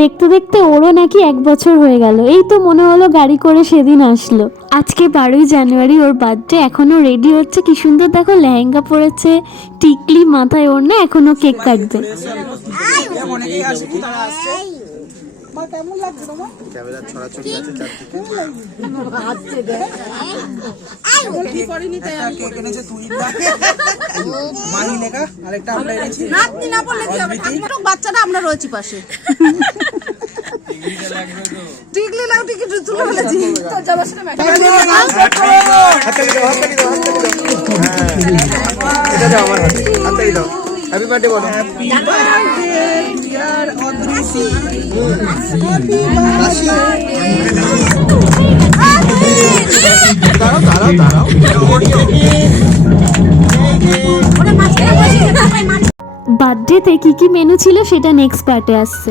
দেখতে দেখতে ওরও নাকি 1 বছর হয়ে গেল। এই তো মনে হলো গাড়ি করে সেদিন আসলো। আজকে 12ই জানুয়ারি ওর বার্থডে। এখনো রেডি হচ্ছে, কি সুন্দর দেখো লেহেঙ্গা পরেছে, টিকলি মাথায় ওর না, এখনো কেক কাটবে। কেমন লাগছে তোমার? ক্যামেরা ছড়াছড়ি আছে চারদিকে। কি করিনি তাই আমি কেক এনেছে তুই না। মাহি লেখা আরেকটা আমরা এনেছি। নাতনি না বললে কি হবে? ঠাকুমার বাচ্চাটা আমরা রয়েছি পাশে। টিকলি লাউ টিকিট তুলে ফেলেছি। তো যাবার সাথে ম্যাচ। হাততালি দাও, হাততালি দাও, হাততালি দাও। এটা দাও আমার হাতে। হাততালি দাও। হ্যাপি বার্থডে বলো। Happy birthday dear Adrisi. দাঁড়াও দাঁড়াও দাঁড়াও। বার্থডেতে কি কি মেনু ছিল সেটা নেক্সট পার্টে আসছে।